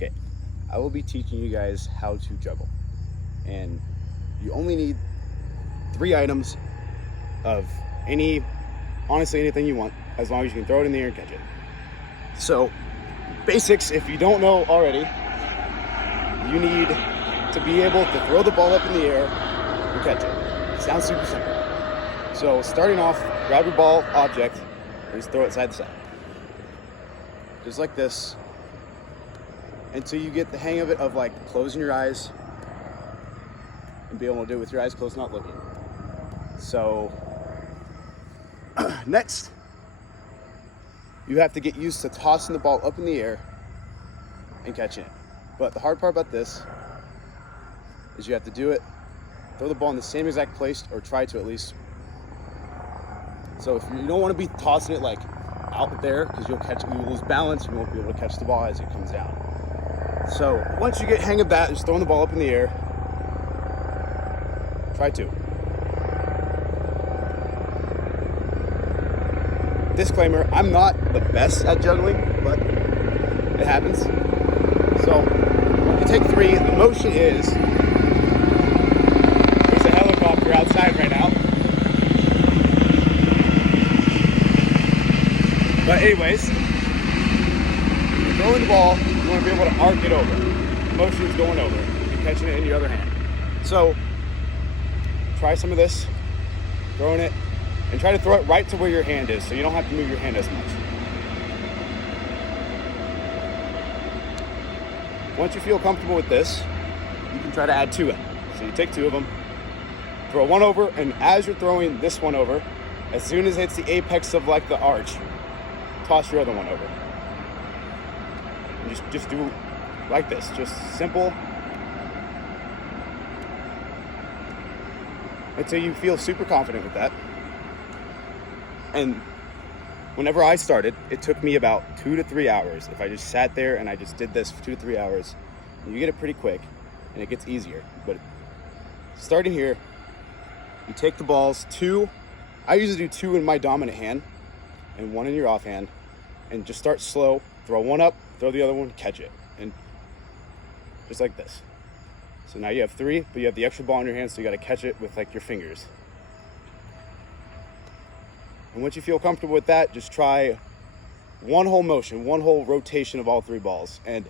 Okay, I will be teaching you guys how to juggle. And you only need 3 items of honestly anything you want, as long as you can throw it in the air and catch it. So, basics, if you don't know already, you need to be able to throw the ball up in the air and catch it. Sounds super simple. So starting off, grab your ball object and just throw it side to side. Just like this, until you get the hang of it, of like closing your eyes and be able to do it with your eyes closed, not looking. So next, you have to get used to tossing the ball up in the air and catching it. But the hard part about this is you have to do it, throw the ball in the same exact place, or try to at least. So if you don't want to be tossing it like out there, because you'll lose balance, you won't be able to catch the ball as it comes down. So once you get hang of that, just throwing the ball up in the air, try to. Disclaimer, I'm not the best at juggling, but it happens. So when you take 3, the motion is, there's a helicopter outside right now. But anyways, you're throwing the ball, you want to be able to arc it over. The motion is going over. You're catching it in your other hand. So try some of this, throwing it, and try to throw it right to where your hand is, so you don't have to move your hand as much. Once you feel comfortable with this, you can try to add 2 in. So you take 2 of them, throw one over, and as you're throwing this one over, as soon as it hits the apex of like the arch, toss your other one over. And just do like this, just simple, until you feel super confident with that. And whenever I started, it took me about 2 to 3 hours. If I just sat there and I just did this for 2 to 3 hours, you get it pretty quick and it gets easier. But starting here, you take the balls, 2, I usually do 2 in my dominant hand and 1 in your offhand, and just start slow, throw one up, throw the other one, catch it. And just like this. So now you have 3, but you have the extra ball in your hand, so you gotta catch it with like your fingers. And once you feel comfortable with that, just try one whole motion, one whole rotation of all 3 balls. And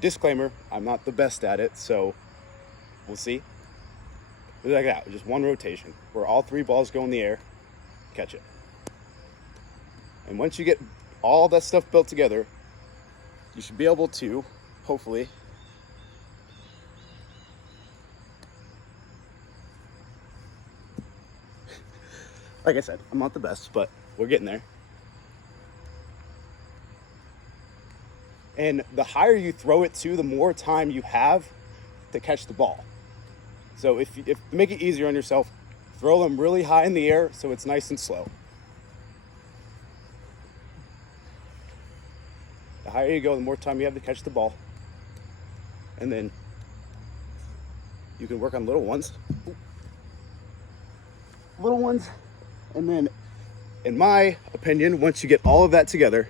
disclaimer, I'm not the best at it, so we'll see. But like that, just one rotation where all 3 balls go in the air, catch it. And once you get all that stuff built together, you should be able to, hopefully, like I said, I'm not the best, but we're getting there. And the higher you throw it to, the more time you have to catch the ball. So if to make it easier on yourself, throw them really high in the air so it's nice and slow. The higher you go, the more time you have to catch the ball. And then you can work on little ones. Little ones. And then, in my opinion, once you get all of that together,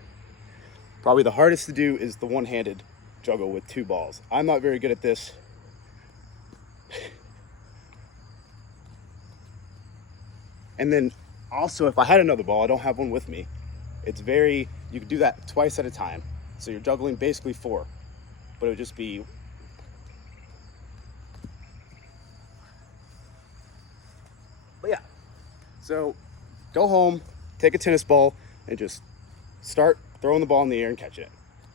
probably the hardest to do is the one-handed juggle with 2 balls. I'm not very good at this. And then also, if I had another ball, I don't have one with me, you could do that twice at a time. So you're juggling basically 4, but it would just be, but yeah. So go home, take a tennis ball, and just start throwing the ball in the air and catch it.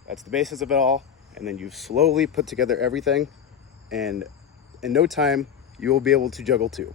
That's the basis of it all. And then you slowly put together everything, and in no time, you will be able to juggle 2.